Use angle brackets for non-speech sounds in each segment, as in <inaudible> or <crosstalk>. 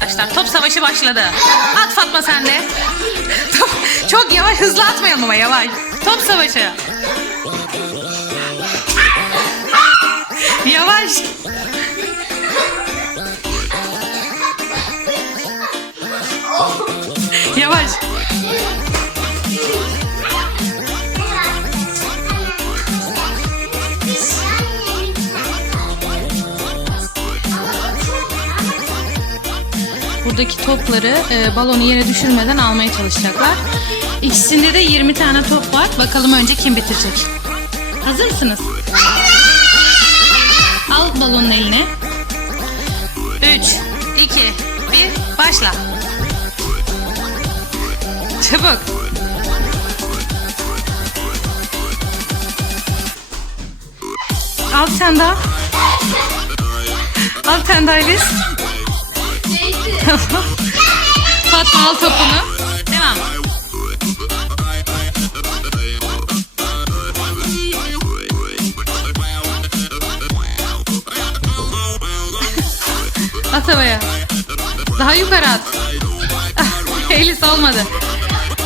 Arkadaşlar top savaşı başladı. At Fatma sen de. Çok yavaş hızlı atmayalım ama yavaş. Top savaşı. Yavaş. Buradaki topları e, balonu yere düşürmeden almaya çalışacaklar. İkisinde de 20 tane top var. Bakalım önce kim bitirecek. Hazır mısınız? Al balonun eline. 3, 2, 1, başla. Çabuk. Al sen daha. Al sen daha Elis. <laughs> Fatma al topunu. Devam. <laughs> At havaya. Daha yukarı at. <laughs> Elis olmadı.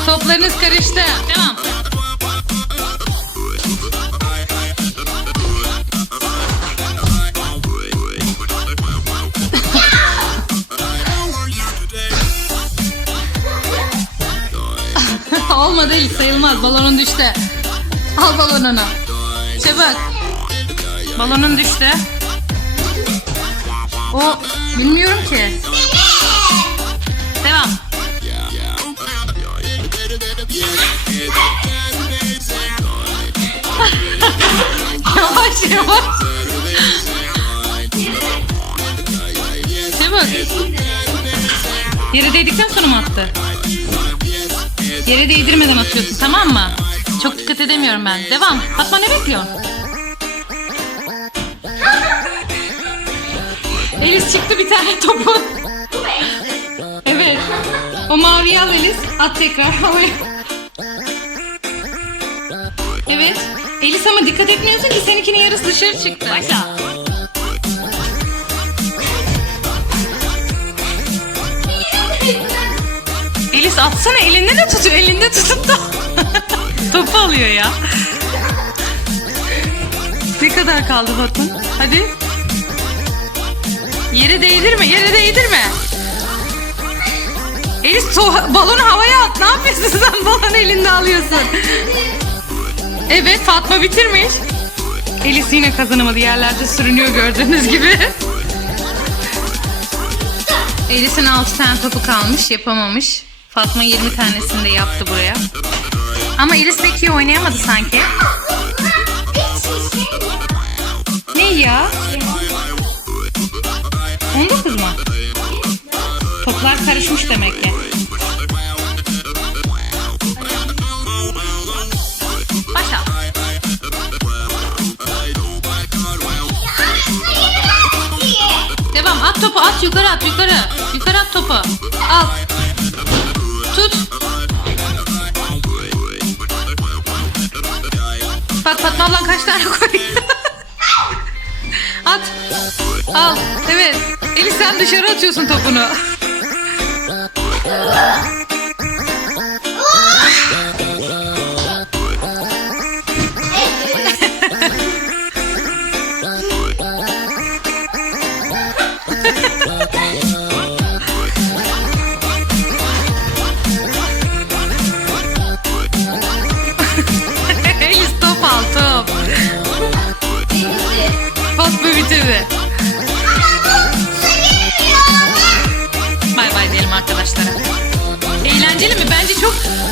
Toplarınız karıştı. Devam. Olmadı Elis sayılmaz. Balonun düştü. Al balonunu. Çabuk. Balonun düştü. O bilmiyorum ki. Devam. <laughs> yavaş yavaş. Çabuk. Yere değdikten sonra mı attı? Yere değdirmeden atıyorsun tamam mı? Çok dikkat edemiyorum ben. Devam. Fatma ne bekliyorsun? Elis çıktı bir tane topu. Evet. O maviyi al Elis. At tekrar. Evet. Elis ama dikkat etmiyorsun ki seninkinin yarısı dışarı çıktı. Başla. Atsana elinde de tutuyor. Elinde tutup da <laughs> topu alıyor ya. Ne kadar kaldı Batın? Hadi. Yere değdirme, yere değdirme. Elis to- balonu havaya at. Ne yapıyorsun <laughs> sen? Balonu elinde alıyorsun. Evet Fatma bitirmiş. Elis yine kazanamadı. Yerlerde sürünüyor gördüğünüz gibi. <laughs> Elis'in 6 tane topu kalmış. Yapamamış. Fatma 20 tanesini de yaptı buraya. Ama Elis pek iyi oynayamadı sanki. Ne ya? 19 mu? Toplar karışmış demek ki. Başla. Devam at topu at yukarı at yukarı. Yukarı at topu. Al. Tut. Bak Fatma ablan kaç tane <laughs> koyuyor. at. Al. Evet. Elif sen dışarı atıyorsun topunu. <laughs>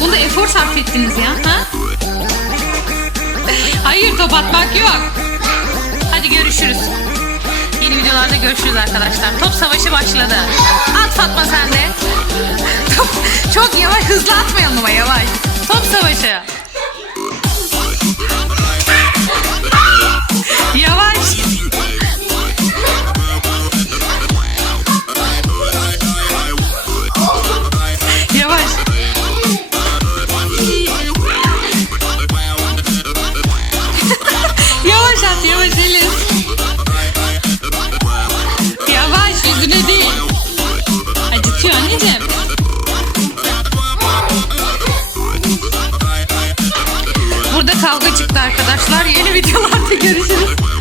bunda efor sarf ettiniz ya. Ha? Hayır top atmak yok. Hadi görüşürüz. Yeni videolarda görüşürüz arkadaşlar. Top savaşı başladı. At Fatma sen de. <laughs> Top, çok yavaş hızlı atmayalım ama yavaş. Top savaşı. Burada kavga çıktı arkadaşlar. Yeni videolarda görüşürüz.